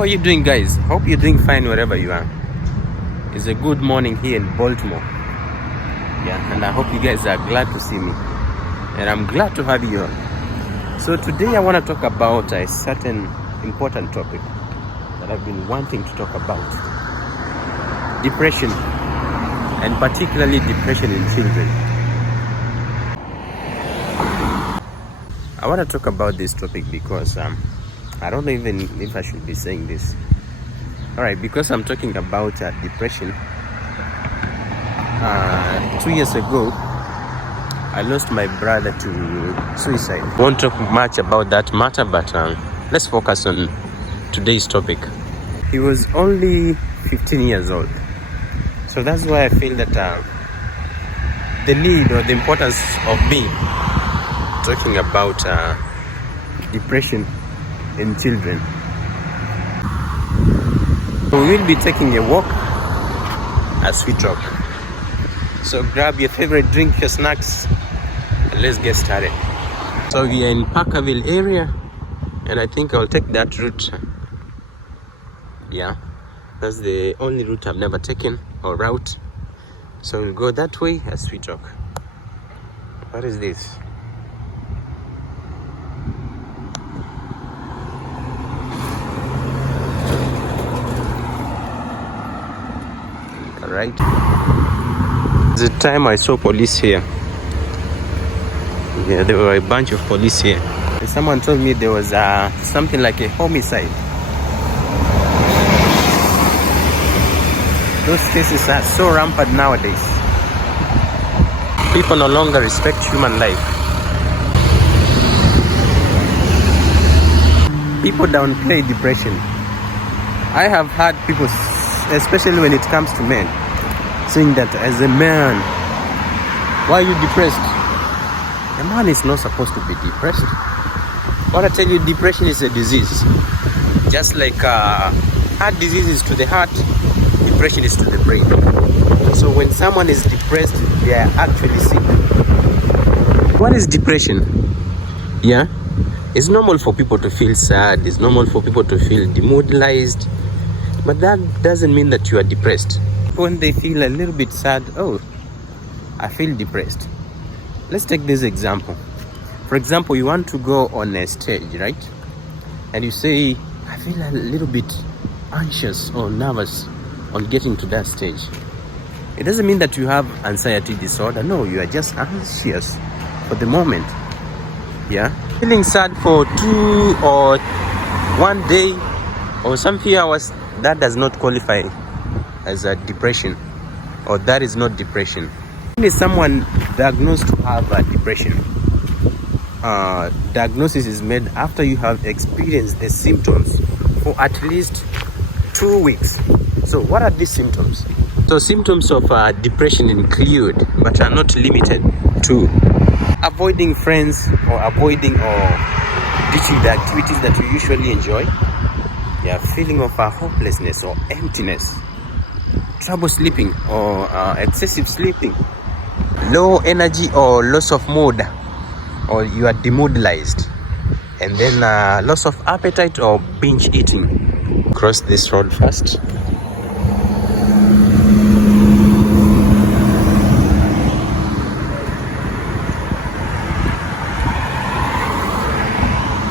How are you doing, guys? Hope you're doing fine wherever you are. It's a good morning here in Baltimore. Yeah, and I hope you guys are glad to see me. And I'm glad to have you on. So today I want to talk about a certain important topic that I've been wanting to talk about. Depression, and particularly depression in children. I want to talk about this topic because I don't know even if I should be saying this. Alright, because I'm talking about depression. 2 years ago, I lost my brother to suicide. I won't talk much about that matter, but let's focus on today's topic. He was only 15 years old. So that's why I feel that the need or the importance of me talking about depression in children. We will be taking a walk as we talk. So grab your favorite drink, your snacks, and let's get started. So we are in Parkville area, and I think I'll take that route. Yeah, that's the only route I've never taken, or route. So we'll go that way as we talk. What is this? Right. The time I saw police here. Yeah, there were a bunch of police here. And someone told me there was something like a homicide. Those cases are so rampant nowadays. People no longer respect human life. People downplay depression. I have heard people, especially when it comes to men, saying that as a man, why are you depressed? A man is not supposed to be depressed. What I tell you, depression is a disease. Just like heart disease is to the heart, depression is to the brain. So when someone is depressed, they are actually sick. What is depression? Yeah, it's normal for people to feel sad. It's normal for people to feel demoralized. But that doesn't mean that you are depressed. When they feel a little bit sad, oh, I feel depressed. Let's take this example. For example, you want to go on a stage, right? And you say, I feel a little bit anxious or nervous on getting to that stage. It doesn't mean that you have anxiety disorder. No, you are just anxious for the moment. Yeah? Feeling sad for 2 or 1 day or some few hours, that does not qualify as a depression, or that is not depression. When is someone diagnosed to have a depression? Diagnosis is made after you have experienced the symptoms for at least 2 weeks. So what are these symptoms? So symptoms of depression include, but are not limited to, avoiding friends or avoiding or ditching the activities that you usually enjoy. Yeah, feeling of hopelessness or emptiness, trouble sleeping or excessive sleeping, low energy or loss of mood, or you are demoralized, and then loss of appetite or binge eating. Cross this road first.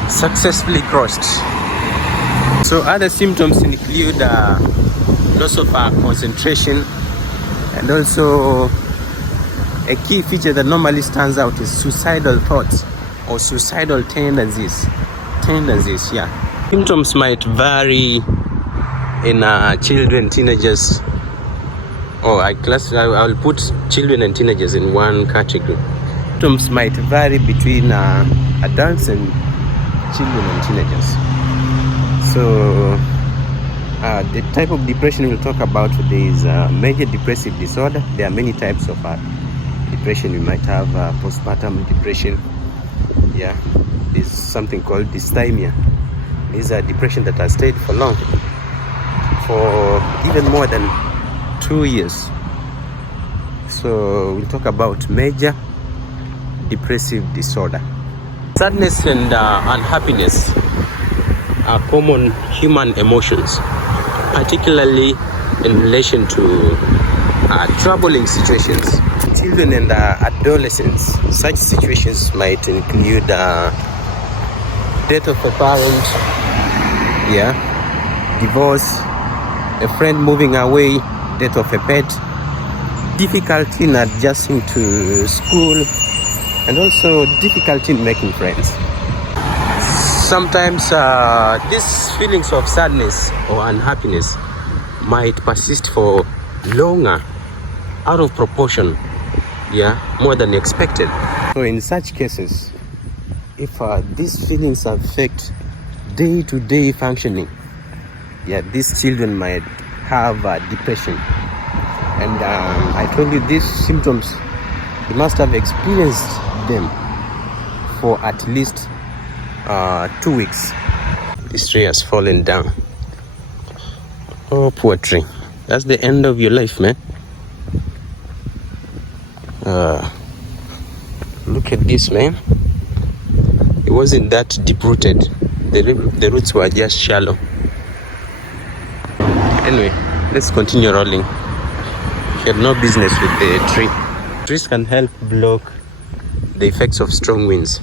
Successfully crossed. So other symptoms include loss of concentration, and also a key feature that normally stands out is suicidal thoughts or suicidal tendencies. Yeah. Symptoms might vary in children, teenagers, or I'll put children and teenagers in one category. Symptoms might vary between adults and children and teenagers. So the type of depression we'll talk about today is major depressive disorder. There are many types of depression. We might have postpartum depression. Yeah, there's something called dysthymia. These are depression that has stayed for long, for even more than 2 years. So we'll talk about major depressive disorder. Sadness and unhappiness. are common human emotions, particularly in relation to troubling situations. Children and adolescents, such situations might include death of a parent, divorce, a friend moving away, death of a pet, difficulty in adjusting to school, and also difficulty in making friends. Sometimes these feelings of sadness or unhappiness might persist for longer, out of proportion, more than expected. So in such cases, if these feelings affect day-to-day functioning, these children might have depression. And I told you these symptoms, you must have experienced them for at least 2 weeks. This tree has fallen down. Oh, poor tree. That's the end of your life, man. Look at this, man. It wasn't that deep-rooted. The roots were just shallow. Anyway, let's continue rolling. You had no business with the tree. Trees can help block the effects of strong winds.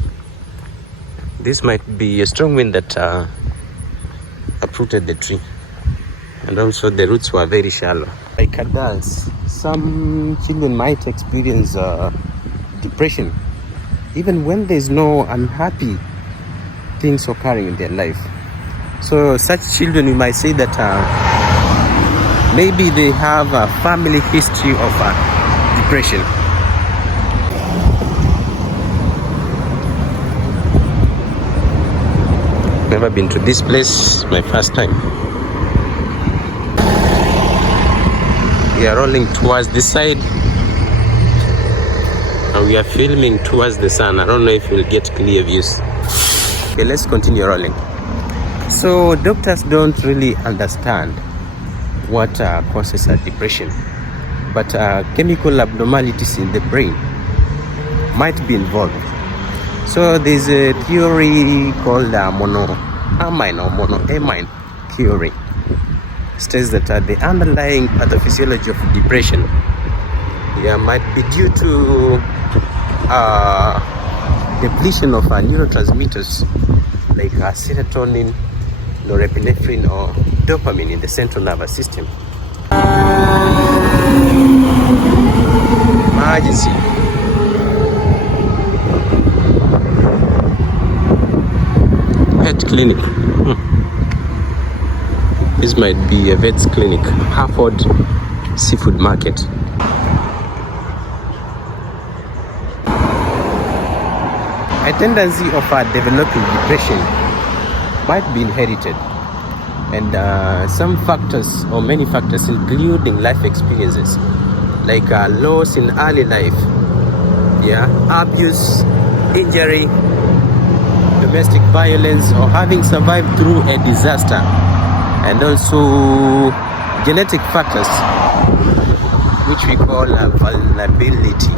This might be a strong wind that uprooted the tree. And also the roots were very shallow. Like adults, some children might experience depression even when there's no unhappy things occurring in their life. So such children, you might say that maybe they have a family history of depression. Never been to this place, my first time. We are rolling towards this side and we are filming towards the sun. I don't know if we'll get clear views. Okay, let's continue rolling. So doctors don't really understand what causes depression, but chemical abnormalities in the brain might be involved. So there's a theory called monoamine or monoamine theory. It states that the underlying pathophysiology of depression might be due to depletion of neurotransmitters like serotonin, norepinephrine, or dopamine in the central nervous system. Emergency. Pet clinic. This might be a vet's clinic. Harford Seafood Market. A tendency of developing depression might be inherited, and some factors or many factors, including life experiences like loss in early life, abuse, injury, domestic violence, or having survived through a disaster, and also genetic factors which we call vulnerability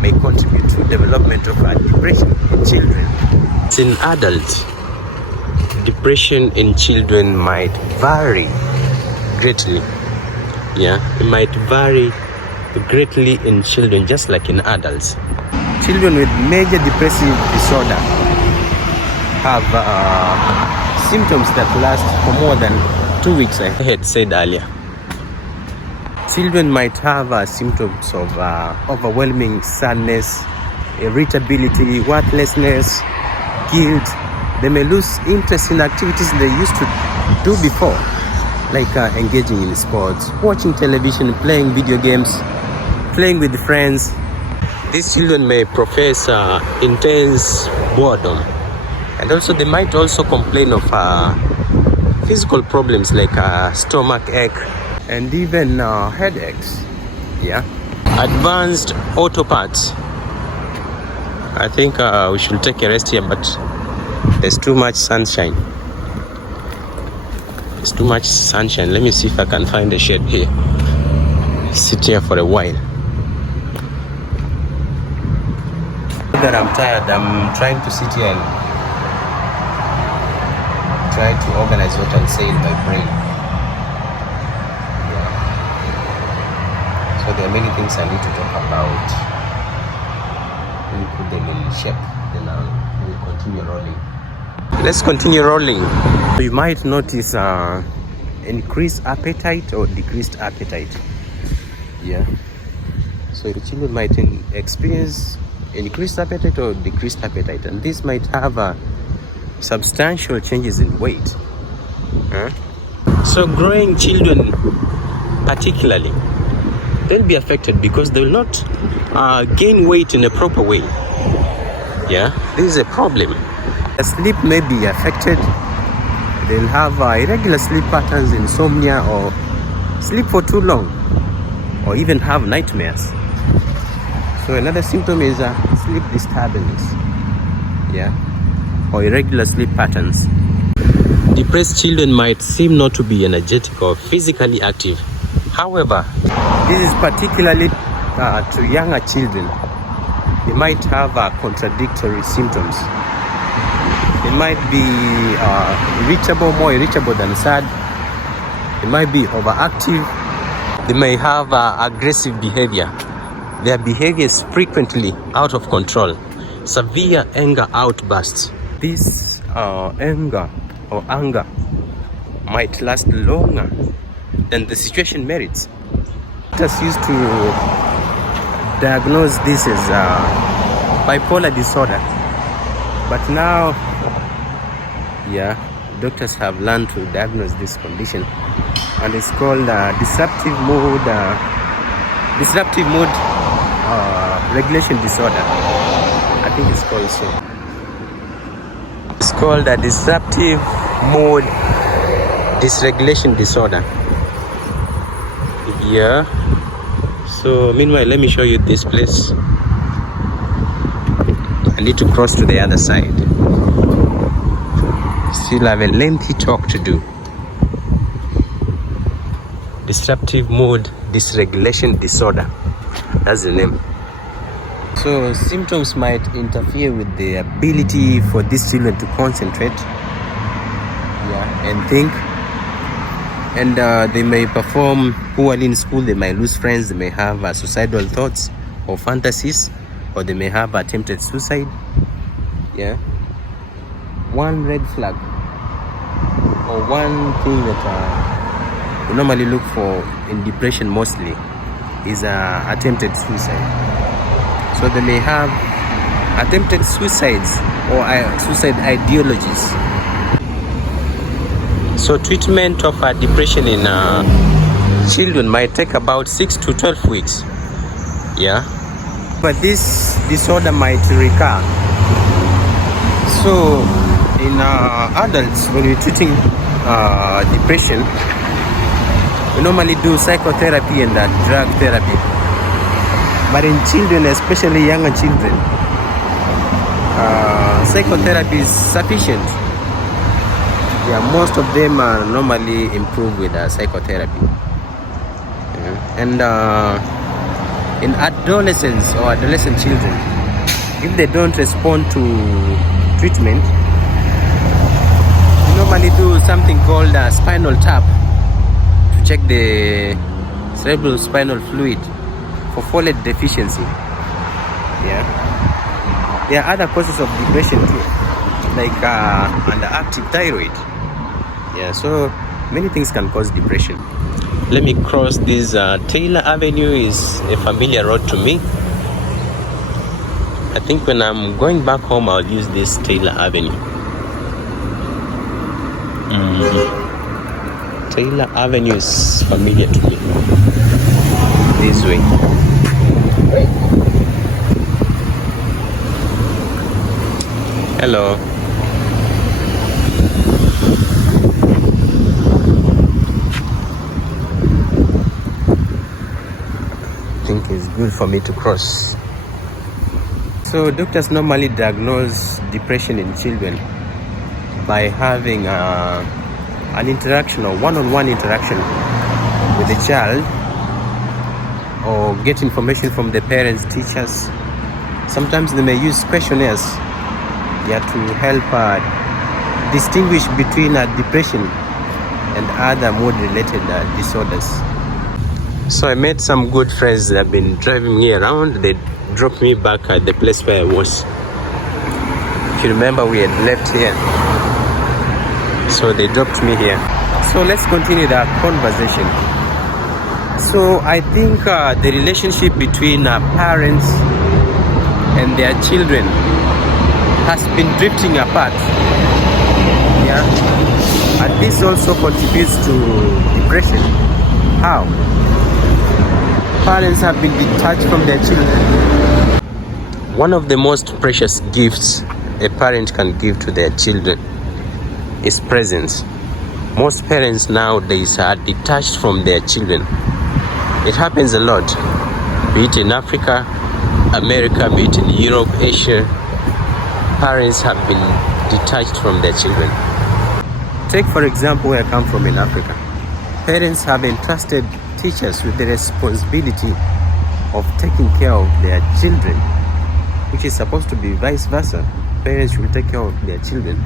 may contribute to development of depression in children. In adults, depression in children might vary greatly. It might vary greatly in children, just like in adults. Children with major depressive disorder have symptoms that last for more than 2 weeks, I had said earlier. Children might have symptoms of overwhelming sadness, irritability, worthlessness, guilt. They may lose interest in activities they used to do before, like engaging in sports, watching television, playing video games, playing with friends. These children may profess intense boredom, and also they might also complain of physical problems like stomach ache and even headaches. Advanced autopaths. I think we should take a rest here, but there's too much sunshine. There's too much sunshine. Let me see if I can find a shade here. Sit here for a while. That I'm tired. I'm trying to sit here and try to organize what I'll say in my brain. Yeah. So there are many things I need to talk about. Let me put them in shape, then we'll continue rolling. Let's continue rolling. You might notice increased appetite or decreased appetite. Yeah. So the children might experience increased appetite or decreased appetite, and this might have substantial changes in weight. So growing children particularly, they'll be affected because they will not gain weight in a proper way. Yeah, this is a problem. The sleep may be affected. They'll have irregular sleep patterns, insomnia, or sleep for too long, or even have nightmares. So another symptom is sleep disturbance, yeah, or irregular sleep patterns. Depressed children might seem not to be energetic or physically active. However, this is particularly to younger children. They might have contradictory symptoms. They might be irritable, more irritable than sad. They might be overactive. They may have aggressive behavior. Their behavior is frequently out of control. Severe anger outbursts. This anger might last longer than the situation merits. Doctors used to diagnose this as bipolar disorder, but now, yeah, doctors have learned to diagnose this condition, and it's called disruptive mood regulation disorder. I think it's called so. It's called a disruptive mood dysregulation disorder. Yeah. So meanwhile, let me show you this place. I need to cross to the other side. Still have a lengthy talk to do. Disruptive mood dysregulation disorder. That's the name. So symptoms might interfere with the ability for these children to concentrate, yeah, and think. And they may perform poorly in school. They might lose friends. They may have suicidal thoughts or fantasies, or they may have attempted suicide. Yeah. One red flag, or one thing that we normally look for in depression mostly, is attempted suicide. So they may have attempted suicides or suicide ideologies. So treatment of depression in children might take about 6 to 12 weeks. Yeah. But this disorder might recur. So in adults, when we're treating depression, we normally do psychotherapy and drug therapy. But in children, especially younger children, psychotherapy is sufficient. Yeah, most of them are normally improved with psychotherapy. Yeah. And in adolescents or adolescent children, if they don't respond to treatment, we normally do something called a spinal tap to check the cerebral spinal fluid for folate deficiency. Yeah. There are other causes of depression too, like underactive thyroid. Yeah, so many things can cause depression. Let me cross this. Taylor Avenue is a familiar road to me. I think when I'm going back home, I'll use this Taylor Avenue. Taylor Avenue is familiar to me. This way. Hello. I think it's good for me to cross. So doctors normally diagnose depression in children by having an interaction or one-on-one interaction with the child, or get information from the parents, teachers. Sometimes they may use questionnaires, yeah, to help distinguish between depression and other mood-related disorders. So I met some good friends that have been driving me around. They dropped me back at the place where I was. If you remember, we had left here. So they dropped me here. So let's continue the conversation. So I think the relationship between parents and their children has been drifting apart. Yeah. And this also contributes to depression. How? Parents have been detached from their children. One of the most precious gifts a parent can give to their children is presence. Most parents nowadays are detached from their children. It happens a lot, be it in Africa, America, be it in Europe, Asia. Parents have been detached from their children. Take for example where I come from in Africa. Parents have entrusted teachers with the responsibility of taking care of their children, which is supposed to be vice versa. Parents should take care of their children.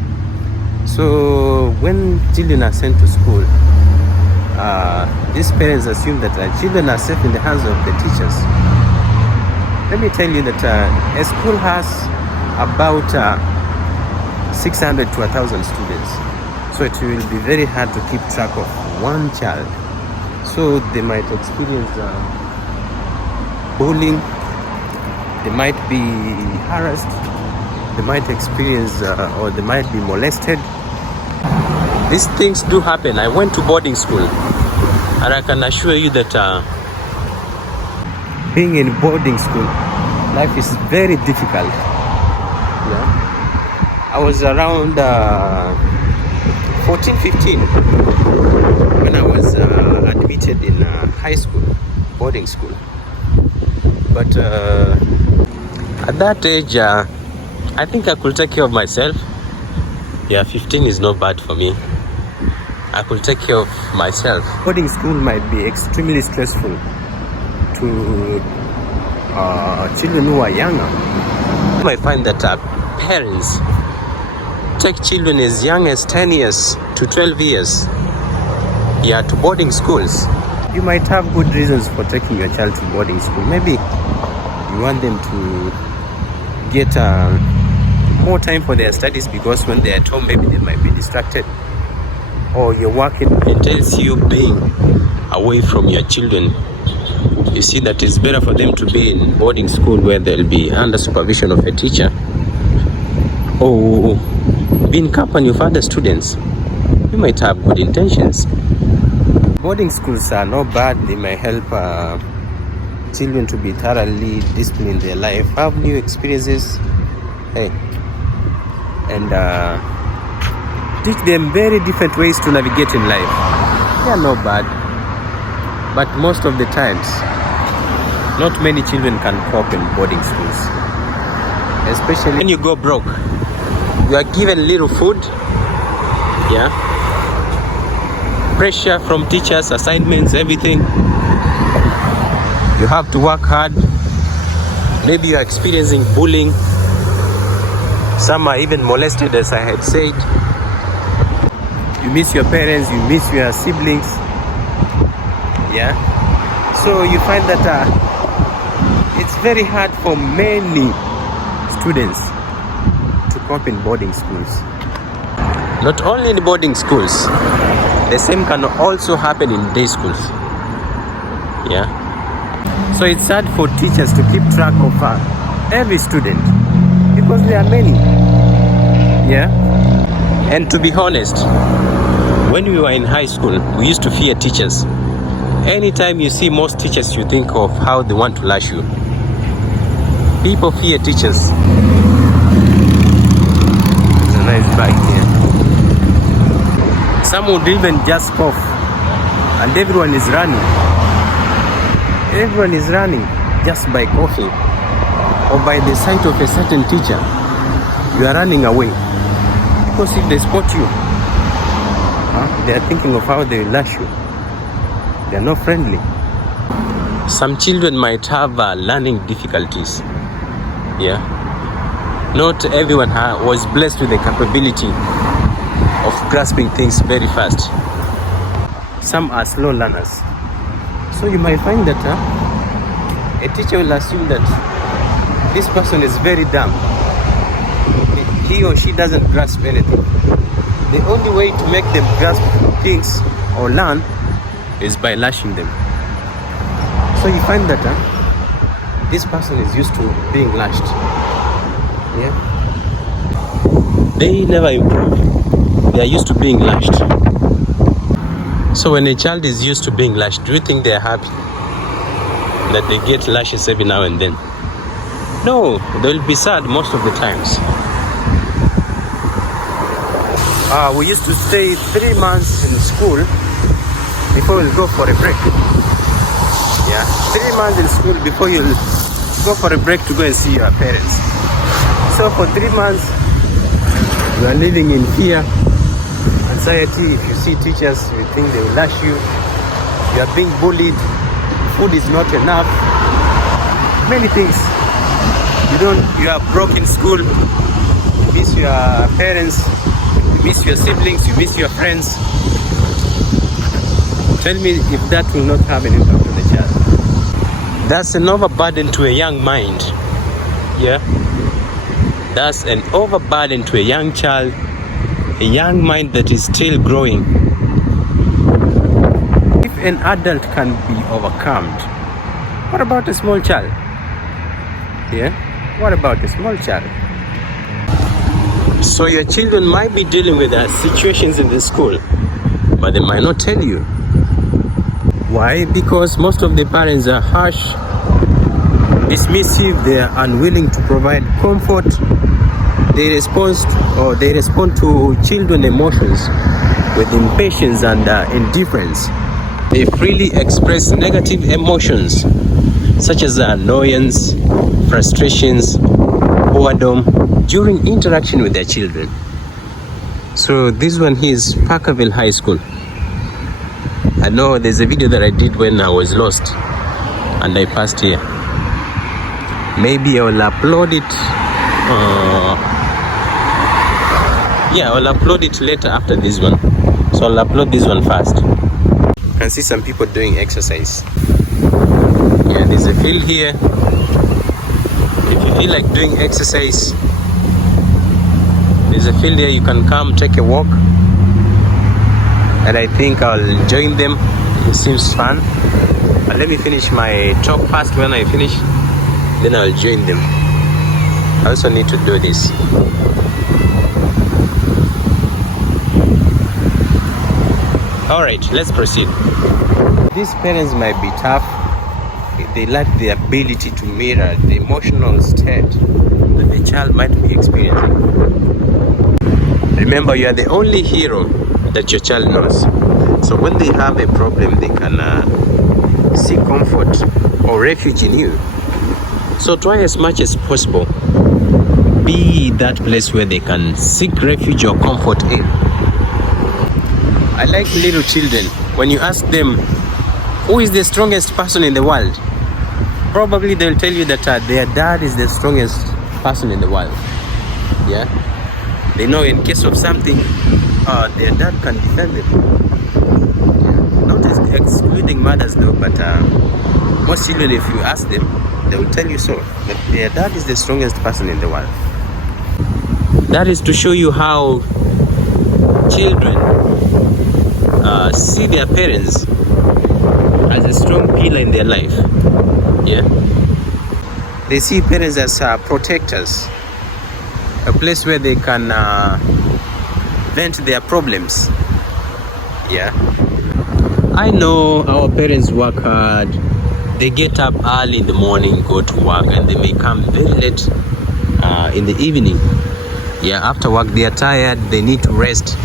So when children are sent to school, these parents assume that children are safe in the hands of the teachers. Let me tell you that a school has about 600 to 1,000 students. So it will be very hard to keep track of one child. So they might experience bullying, they might be harassed, they might experience or they might be molested. These things do happen. I went to boarding school, and I can assure you that being in boarding school, life is very difficult. Yeah. I was around 14, 15 when I was admitted in high school, boarding school. But at that age, I think I could take care of myself. Yeah, 15 is not bad for me. I could take care of myself. Boarding school might be extremely stressful to children who are younger. You might find that parents take children as young as 10 years to 12 years, yeah, to boarding schools. You might have good reasons for taking your child to boarding school. Maybe you want them to get more time for their studies, because when they're at home, maybe they might be distracted. Or you're working, entails you being away from your children. You see that it's better for them to be in boarding school where they'll be under supervision of a teacher, or be in company of other students. You might have good intentions. Boarding schools are not bad. They might help children to be thoroughly disciplined in their life, have new experiences, and teach them very different ways to navigate in life. They are not bad, but most of the times, not many children can cope in boarding schools. Especially when you go broke, you are given little food, yeah, pressure from teachers, assignments, everything. You have to work hard. Maybe you are experiencing bullying. Some are even molested, as I had said. You miss your parents, you miss your siblings. Yeah. So you find that it's very hard for many students to cope in boarding schools. Not only in boarding schools, the same can also happen in day schools. Yeah. So it's hard for teachers to keep track of every student, because there are many. Yeah. And to be honest, when we were in high school, we used to fear teachers. Anytime you see most teachers, you think of how they want to lash you. People fear teachers. It's a nice bike here. Some would even just cough, and everyone is running. Everyone is running just by coughing, or by the sight of a certain teacher. You are running away, because if they spot you, they are thinking of how they will lash you. They are not friendly. Some children might have learning difficulties. Yeah. Not everyone was blessed with the capability grasping things very fast. Some are slow learners. So you might find that a teacher will assume that this person is very dumb. He or she doesn't grasp anything. The only way to make them grasp things or learn is by lashing them. So you find that this person is used to being lashed. Yeah. They never improve. They are used to being lashed. So when a child is used to being lashed, do you think they are happy that they get lashes every now and then? No, they will be sad most of the times. We used to stay 3 months in school before we'll go for a break. Yeah, 3 months in school before you'll go for a break to go and see your parents. So for 3 months, you are living in fear, anxiety. If you see teachers, you think they will lash you. You are being bullied. Food is not enough. Many things. You are broke in school. You miss your parents. You miss your siblings. You miss your friends. Tell me if that will not have an impact on the child. That's an overburden to a young mind. Yeah. That's an overburden to a young child, a young mind that is still growing. If an adult can be overcome, what about a small child? Yeah? What about a small child? So your children might be dealing with situations in the school, but they might not tell you. Why? Because most of the parents are harsh, dismissive, they are unwilling to provide comfort. They respond to children's emotions with impatience and indifference. They freely express negative emotions such as annoyance, frustrations, boredom during interaction with their children. So this one here is Parkville High School. I know there's a video that I did when I was lost and I passed here. Maybe I will upload it. I'll upload it later after this one. So I'll upload this one first. You can see some people doing exercise. Yeah, there's a field here. If you feel like doing exercise, there's a field here. You can come take a walk. And I think I'll join them. It seems fun. But let me finish my talk first. When I finish, then I'll join them. I also need to do this. Alright, let's proceed. These parents might be tough. They lack the ability to mirror the emotional state that the child might be experiencing. Remember, you are the only hero that your child knows. So when they have a problem, they can seek comfort or refuge in you. So try as much as possible. Be that place where they can seek refuge or comfort in. I like little children. When you ask them, who is the strongest person in the world? Probably they'll tell you that their dad is the strongest person in the world. Yeah? They know in case of something, their dad can defend them. Yeah. Not excluding mothers though, but most children, if you ask them, they will tell you so, that their dad is the strongest person in the world. That is to show you how children see their parents as a strong pillar in their life. Yeah, they see parents as protectors, a place where they can vent their problems. Yeah, I know our parents work hard. They get up early in the morning, go to work, and they may come very late in the evening. Yeah, after work they are tired, they need to rest.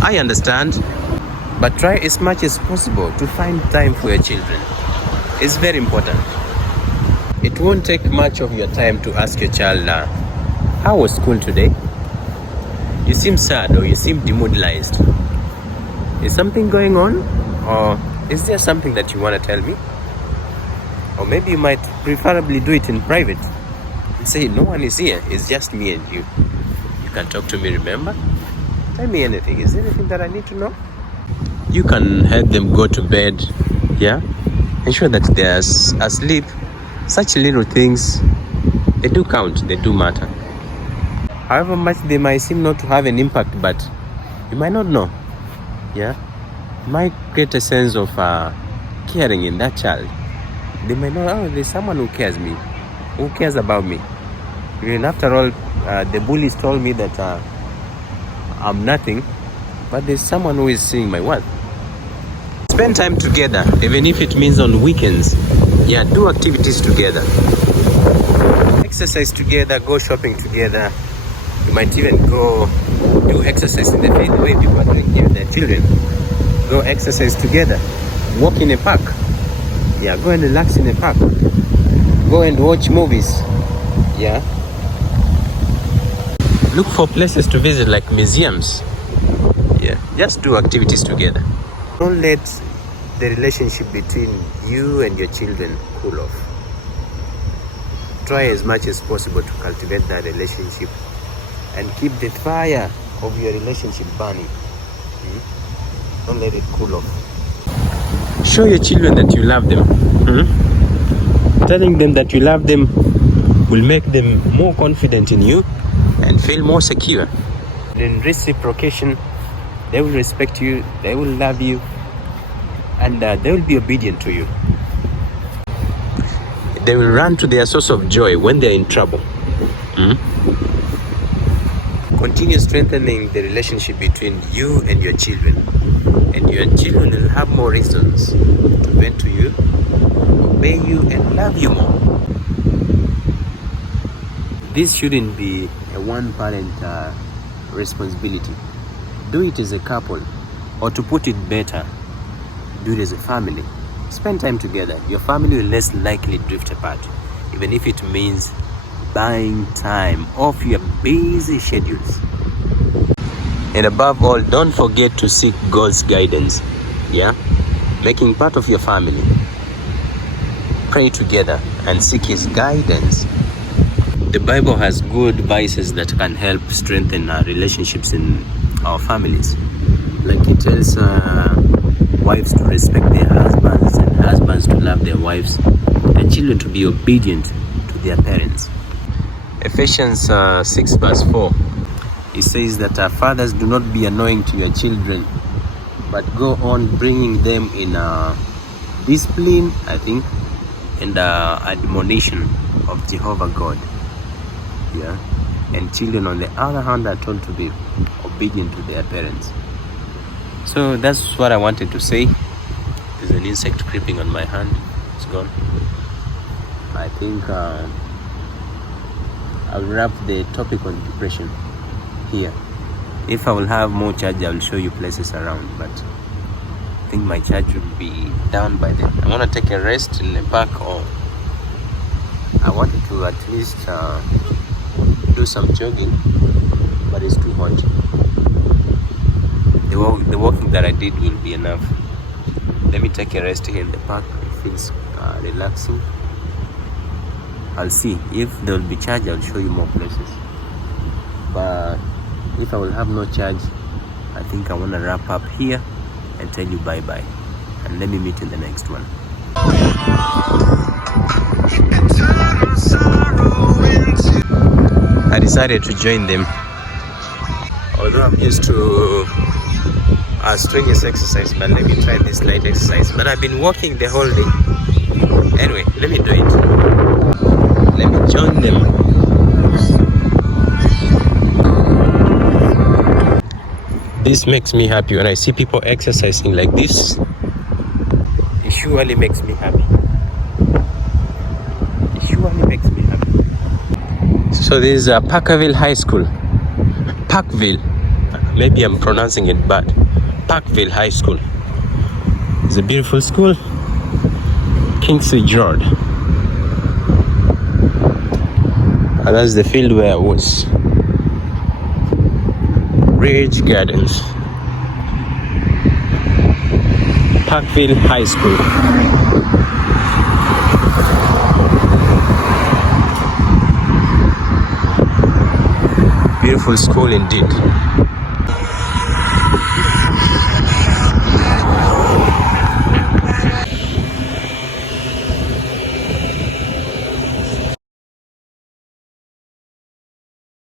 I understand, but try as much as possible to find time for your children. It's very important. It won't take much of your time to ask your child, how was school today? You seem sad or you seem demoralized. Is something going on? Or is there something that you want to tell me? Or maybe you might preferably do it in private and say, no one is here, it's just me and you. You can talk to me, remember? Tell me anything. Is there anything that I need to know? You can help them go to bed. Yeah? Ensure that they're asleep. Such little things, they do count, they do matter. However much they might seem not to have an impact, but you might not know. Yeah? You might create a sense of caring in that child. They might know, oh, there's someone who cares me, who cares about me. And after all, the bullies told me that I'm nothing, but there's someone who is seeing my worth. Spend time together, even if it means on weekends. Yeah, do activities together. Exercise together, go shopping together. You might even go do exercise in the field the way people are doing here with their children. Go exercise together. Walk in a park. Yeah, go and relax in a park. Go and watch movies. Yeah. Look for places to visit like museums. Yeah, just do activities together. Don't let the relationship between you and your children cool off. Try as much as possible to cultivate that relationship and keep the fire of your relationship burning. Don't let it cool off. Show your children that you love them. Telling them that you love them will make them more confident in you and feel more secure. In reciprocation, they will respect you, they will love you, and they will be obedient to you. They will run to their source of joy when they are in trouble. Continue strengthening the relationship between you and your children, and your children will have more reasons to vent to you, obey you, and love you more. This shouldn't be a one-parent responsibility. Do it as a couple, or to put it better, do it as a family. Spend time together. Your family will less likely drift apart, even if it means buying time off your busy schedules. And above all, don't forget to seek God's guidance. Yeah? Making part of your family. Pray together and seek His guidance. The Bible has good advices that can help strengthen our relationships in our families. Like it tells wives to respect their husbands and husbands to love their wives, and children to be obedient to their parents. Ephesians 6 verse 4, it says that fathers, do not be annoying to your children, but go on bringing them in discipline, I think, and admonition of Jehovah God. Yeah, and children on the other hand are told to be obedient to their parents. So that's what I wanted to say. There's an insect creeping on my hand. It's gone. I think I'll wrap the topic on depression here. If I will have more charge, I will show you places around, but I think my charge will be down by then. I want to take a rest in the park, or I wanted to at least do some jogging, but it's too hot. The walking that I did will be enough. Let me take a rest here in the park. It feels relaxing. I'll see if there will be charge. I'll show you more places, but if I will have no charge, I think I want to wrap up here and tell you bye bye, and let me meet in the next one. I decided to join them, although I'm used to strenuous exercise, but let me try this light exercise. But I've been walking the whole day. Anyway, let me do it. Let me join them. This makes me happy. When I see people exercising like this, it surely makes me happy. It surely makes me happy. So this is Parkville High School. Parkville. Maybe I'm pronouncing it bad. Parkville High School. It's a beautiful school. Kingsley Road. And that's the field where I was. Ridge Gardens. Parkville High School. Beautiful school indeed.